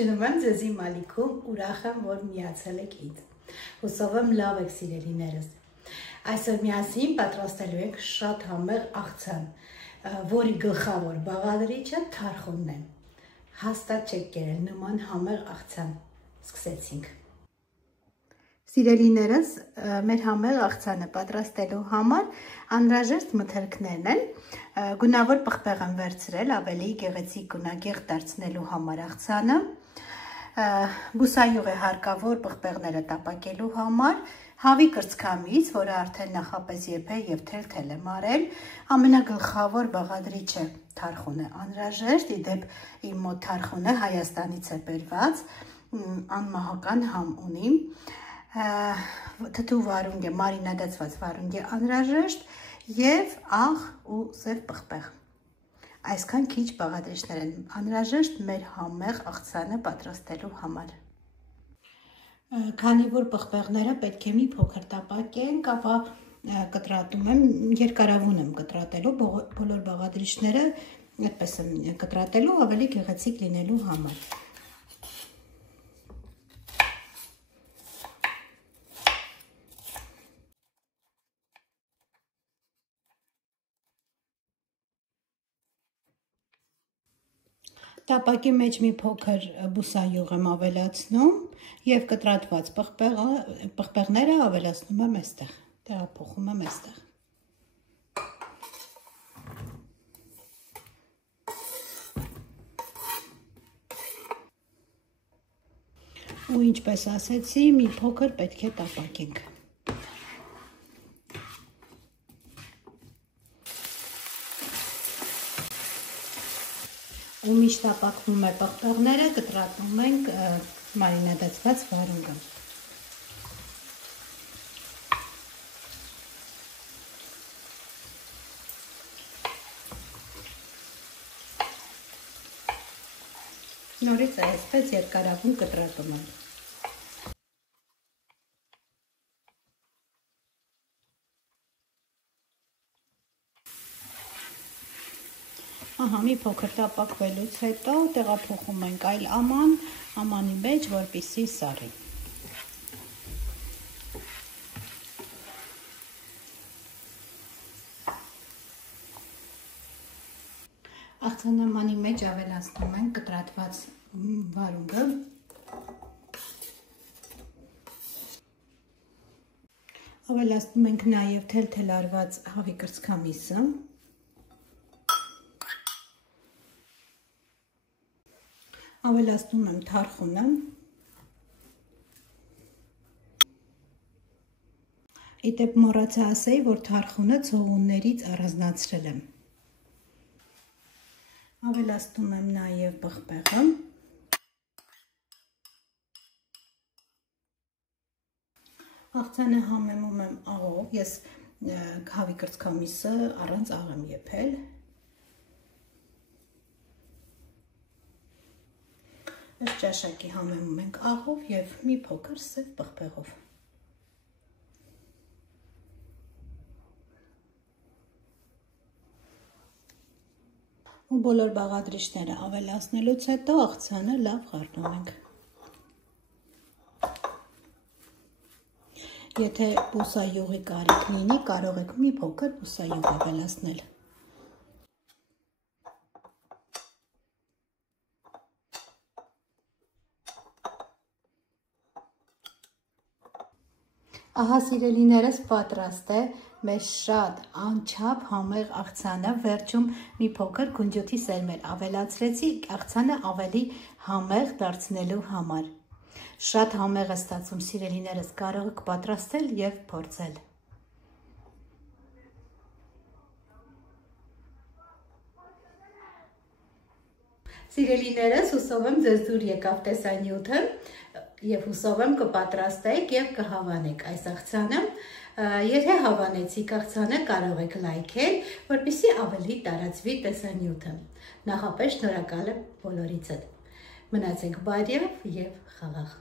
Ողջունում եմ ձեզի Մալիքում, ուրախ եմ, որ միացել եք ինձ։ Հուսով եմ լավ եք սիրելիներս։ Այսօր միասին պատրաստելու ենք շատ համեղ աղցան, որի գլխավոր բաղադրիչը թարխունն է։ Հաստատ չեք կերել նման համեղ աղցան։ Սկսեցինք։ Սիրելիներս, մեր համեղ աղցանը պատրաստելու համար անհրաժեշտ մթերքներն են։ Գունավոր պղպեղ եմ վերցրել, ավելի գեղեցիկ գունագեղ դարձնելու համար աղցանը։ Բուսայուղ է հարկավոր պղպեղները տապակելու համար, հավի կրծքամից, որը արդեն նախապես եփել եւ թելթել եմ արել, ամենագլխավոր բաղադրիչը թարխունը անհրաժեշտ, իդեպ իմ մոտ թարխունը Հայաստանից է բերված, անմահական համ ունի, թթու վարունգ է, մարինադացված վարունգ է անհրաժեշտ եւ աղ ու սև պղպեղ։ Այսքան քիչ բաղադրիչներ են անհրաժեշտ մեր համեղ աղցանը պատրաստելու համար։ Քանի որ պղպեղները պետք է մի փոքր տապակենք, ապա կտրատում եմ, երկարավուն եմ կտրատելու բոլոր բաղադրիչները, այդպես եմ կտրատելու ավելի գեղեցիկ լինելու համար։ Տապակի մեջ մի փոքր բուսայուղ եմ ավելացնում եւ կտրատված պղպեղները ավելացնում եմ այստեղ, տեղափոխում եմ այստեղ։ Ու ինչպես ասեցի, մի փոքր պետք է տապակենք։ Ու միշտ տապակվում է պղպեղները, կտրատում ենք մարինադացված վարունգը։ Նորից այսպես երկարավուն կտրատում եմ։ Ահա, մի փոքր տապակվելուց հետո տեղափոխում ենք այլ աման, ամանի մեջ, որպեսզի սառի։ Աղցանամանի մեջ ավելացնում ենք կտրատված վարունգը։ Ավելացնում ենք նաև թելթել արված հավի կրծքամիսը։ Ավելացնում եմ թարխունը, իդեպ մոռացա ասեի, որ թարխունը ցողուններից առանձնացրել եմ։ Ավելացնում եմ նաև պղպեղը։ Աղցանը համեմում եմ աղով, ես հավի կրծքամիսը առանց աղ եմ եփել։ Այս ճաշակի համեմում ենք աղով և մի փոքր սև պղպեղով։ Ու բոլոր բաղադրիչները ավելացնելուց հետո աղցանը լավ խառնում ենք։ Եթե բուսայուղի կարիք լինի, կարող եք մի փոքր բուսայուղ ավելացնել։ Ահա սիրելիներս պատրաստ է մեր շատ անչափ համեղ աղցանը, վերջում մի փոքր կունջութի սերմեր ավելացրեցի աղցանը ավելի համեղ դարձնելու համար։ Շատ համեղ է ստացվում սիրելիներս, կարող եք պատրաստել և փորձել։ Սիրելիներս, հուսով եմ ձեզ դուր եկավ տեսանյութը և հուսով եմ կպատրաստեք և կհավանեք այս աղցանը։ Եթե հավանեցիք աղցանը, կարող եք լայքել, որպեսզի ավելի տարածվի տեսանյութը։ Նախապես շնորհակալ եմ բոլորիցդ։ Մնացեք բարյավ և խաղաղ։